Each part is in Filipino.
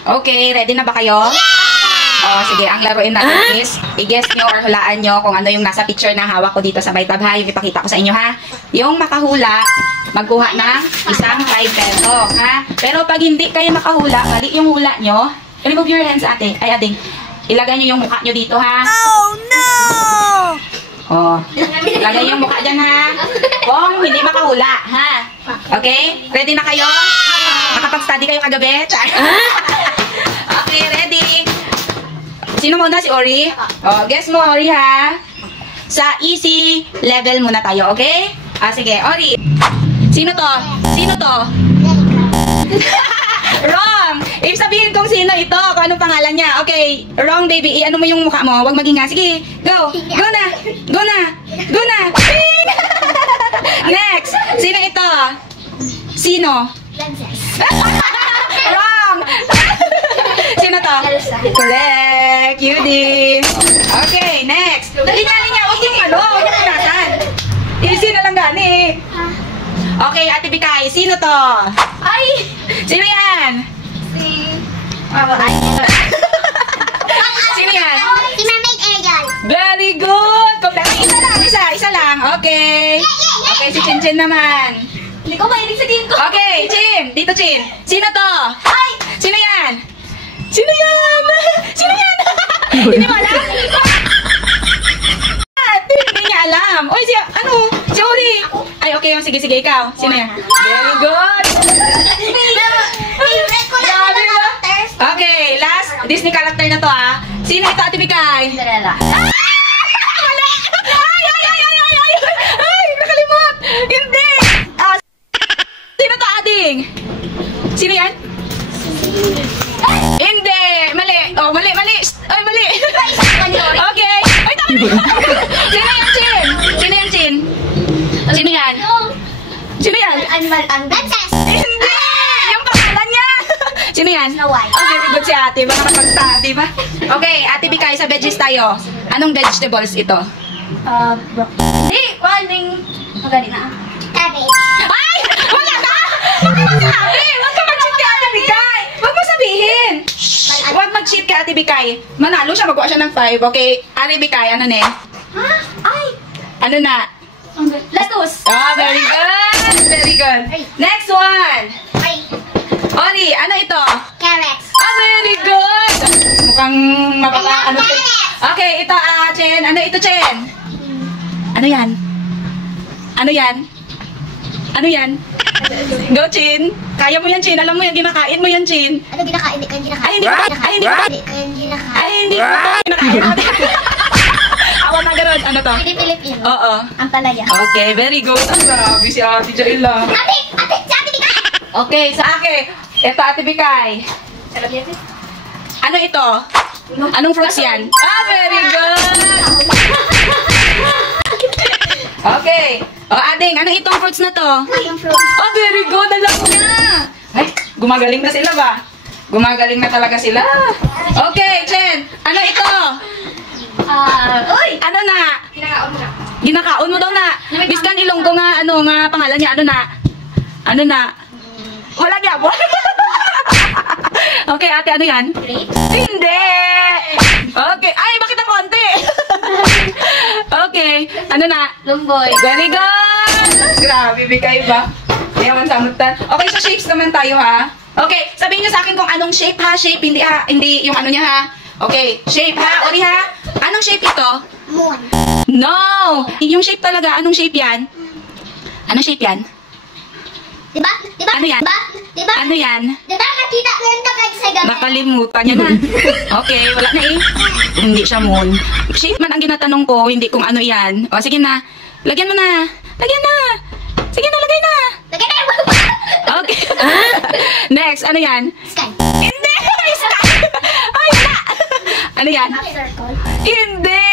Okay, ready na ba kayo? Oh, sige, ang laruin natin is i-guess nyo or hulaan nyo kung ano yung nasa picture na hawak ko dito sa Vitab ha. Yung ipakita ko sa inyo ha. Yung makahula, magkuha ng isang 5 peso ha. Pero pag hindi kayo makahula, mali yung hula nyo, remove your hands ate. Ay ading, ilagay nyo yung mukha nyo dito ha. Oh no! Oh, ilagay yung mukha dyan ha. Kung hindi makahula ha. Okay? Ready na kayo? Nakapag-study kayo kagabi? Okay, ready? Sino muna? Si Ori? Oh, guess mo, Ori, ha? Sa easy level muna tayo, okay? Ah, sige, Ori. Sino to? Sino to? Wrong! Ibig sabihin kung sino ito, kung anong pangalan niya. Okay, wrong, baby. Ano mo yung mukha mo? Huwag maging nga. Sige, go! Go na! Go na! Go na! Next! Sino ito? Sino? Wrong! Sino to? Correct! Yudi! Okay, next! Linya-linya! Huwag yung ano! Huwag yung punasan! Easy na lang gani! Okay, Ate Bikay, sino to? Ay! Sino yan? Sino yan? Si Mermaid Ariel. Very good! Isa lang, isa lang. Okay. Okay, si Chin Chin naman. Hindi ko mahilig sa game ko. Okay, Chin. Dito, Chin. Sino to? Ay! Sino yan? Sino yan? Sino yan? Hindi mo alam? Hindi niya alam. Oy, ano? Si Uri. Ay, okay. Sige, ikaw. Sino yan? Very good. Favorite ko na ang characters. Okay, last Disney character na to ah. Sino ito, Ate Bikay? Cinderella. Mali! Ay, nakalimot! Hindi! Sino to, Ading? Sino yan? Hindi! Mali! Oh, mali! Ay, mali! Okay! Ay, tama! Sino yan, Chin? Sino yan, Chin? Sino yan? Sino yan? Animal ang princess. Hindi! Yung pangalan niya! Sino yan? Snow White. Oh, very good si ate. Baka kapag-study ba? Okay, Ate Bikay, sa veggies tayo. Anong vegetables ito? Hindi! Waling... Magali na. Cabbage. Ay! Wala na! Huwag ka magsabi! Huwag ka mag-cheat kay Ate Bikay! Huwag mo sabihin! Huwag mag-cheat kay Ate Bikay. Manalo siya, magkuha siya ng 5. Okay, Ate Bikay, ano na eh? Ha? Ay! Ano na? Lettuce. Oh, very good! Very good. Next one! Ay! Ori, ano ito? Carrots. Oh, very good! Mukhang ano. Okay, ito, Chen. Ano ito, Chen? Ano yan? Ano yan? Ano yan? Go, Chin. Kaya mo yan, Chin. Alam mo yan, kinakain mo yan, Chin. Ano ginakain? Hindi ko ginakain. Ay, hindi ko. Ay, hindi ko. Hindi ko ginakain. Ay, hindi ko. Kinakain. Awan na ganun. Ano to? Pilipino. Oo. Ang palaya. Okay, very good. Ang grabe si Ate Jaila. Ate! Sabi ka! Okay, sa akin. Ito, Ate Bikay. Ano ito? Anong fruits yan? Ah, very good! Okay. O, Ading, ano itong fruits na to? Yung fruit. Oh, very good! Alam ko na! Ay, gumagaling na sila ba? Gumagaling na talaga sila. Okay, Chen. Ano ito? Uy! Ano na? Kinakaon mo na. Ginakaon mo daw na. Biskan Ilonggo nga, ano nga pangalan niya, ano na? Ano na? Wala niya po. Okay, ate, ano yan? Grapes. Hindi! Okay. Ay, bakit ang konti? Okay. Ano na? Lumboy. Very good! Grabe, Bikay ba? Ayaw ang samutan. Okay, sa shapes naman tayo, ha? Okay, sabihin niyo sa akin kung anong shape, ha? Shape, hindi, ha? Hindi yung ano niya, ha? Okay, shape, ha? Ori, ha? Anong shape ito? Moon. No! Yung shape talaga, anong shape yan? Anong shape yan? Diba? Diba? Ano yan? Diba? Diba? Ano yan? Diba nakita ko yung tagay sa gabi? Nakalimutan niya na. Okay, wala na eh. Hindi siya moon. Shape man ang ginatanong ko, hindi kung ano yan. O, sige na. Lagyan mo na. Lagyan na. Sige na, lagay na. Lagay na yung Okay. Next, ano yan? Sky. Hindi! Sky! Ay, wala! Ano yan? Circle. Hindi!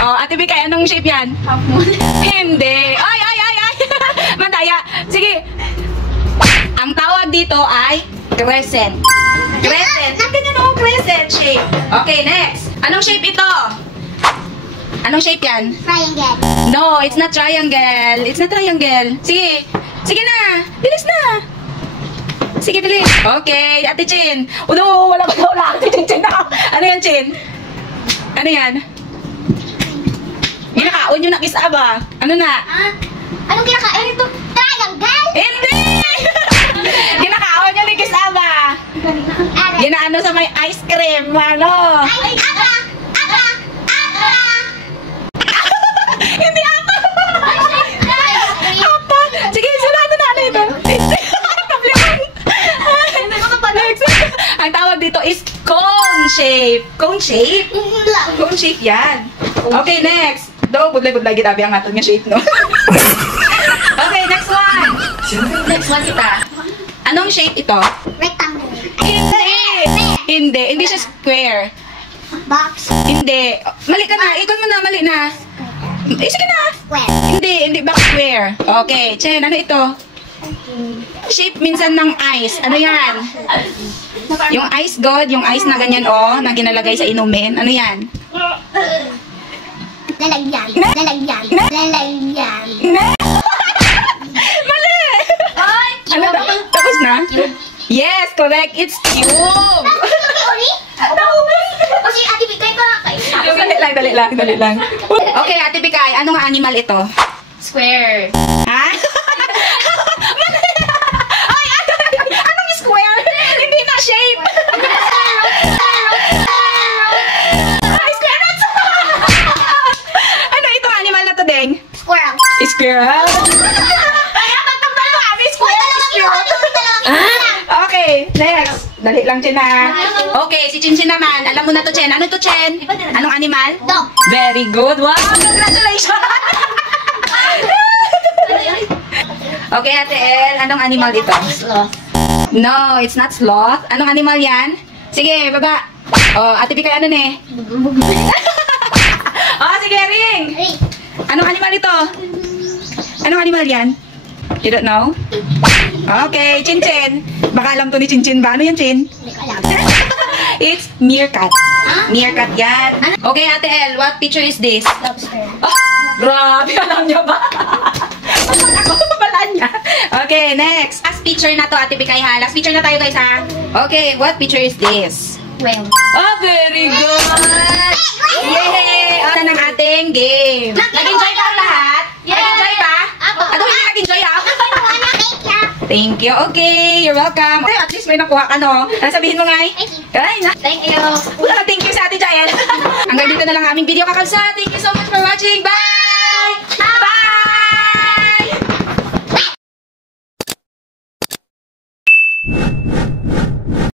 O, Ate Bikay, anong shape yan? Half moon. Hindi! Ay! Mandaya! Sige! Ang tawag dito ay crescent. Crescent. Ganyan o, crescent shape. Okay, next. Anong shape ito? Anong shape yan? Triangle. No, it's not triangle. It's not triangle. Sige. Sige na. Bilis na. Sige, bilis. Okay, Ate Chin. Oh, no, wala. Ate Chin na. Ano yan, Chin? Ano yan? Ginakaon nyo na kiss-aba. Ano na? Anong kinakain ito? Triangle? Hindi! Ginakaon nyo ni kiss-aba. Ginaano sa may ice cream. Ano? Ay, aka! Hindi apa. Apa. Sige, sulatan na. Ano ito? Next. Ang tawag dito is cone shape. Cone shape? Cone shape yan. Okay, next. Do, budlay-budlay gitabi ang aton nga shape, no? Okay, next one. Next one kita. Anong shape ito? Rectangle. Hindi siya square. Box. Hindi. Mali ka na. Ikon mo na, mali na. Sige na. Square. Hindi ba square? Okay, Chen, ano ito? Shape minsan ng ice. Ano yan? Yung ice god, yung ice na ganyan, oh, na ginalagay sa inumin. Ano yan? Lalagyan. Mali! Ano ba? Tapos na? Yes, correct. It's cube. Kasi ate Bikay pa kayo. Dali lang. Okay, Ate Bikay, anong animal ito? Square. Ha? Ay, anong square? Hindi na shape. Ay, square na to. Ano itong animal na to, Deng? Squirrel. Squirrel? Ay, pagtambal mo, Abi, square. Okay, next. Dali lang, Chen, ha? Okay, si Chin naman. Alam mo na to, Chen. Ano to, Chen? Anong animal? Dog. Very good. Wow, congratulations! Okay, Ate El, anong animal ito? Sloth. No, it's not sloth. Anong animal yan? Sige, baba. Oh, Ate Bikay, ano ne? Oh, sige, ring! Ring. Anong animal ito? Anong animal yan? You don't know? Okay, Chin. Baka alam to ni Chin ba? Ano yan, Chin? Hindi ko alam. It's meerkat. Meerkat yan. Okay, Ate El, what picture is this? Lobster. Oh, grabe, alam niyo ba? Ako, balaan niya. Okay, next. Last picture na to, Ate Bikay, ha? Last picture na tayo, guys, ha? Okay, what picture is this? Whale. Oh, very good! Yay! Ano ng ating game? Nag-enjoy ba ang lahat? Nag-enjoy ba? Ako. Ano yung nag-enjoy, ha? Thank you. Thank you. Okay, you're welcome. Okay, at least may nakuha ka, no? Ano sabihin mo, ngay? Ay, na. Thank you. Thank you sa Ate Jael. Hanggang dito na lang aming video, kakalsa. Thank you so much for watching. Bye! Bye!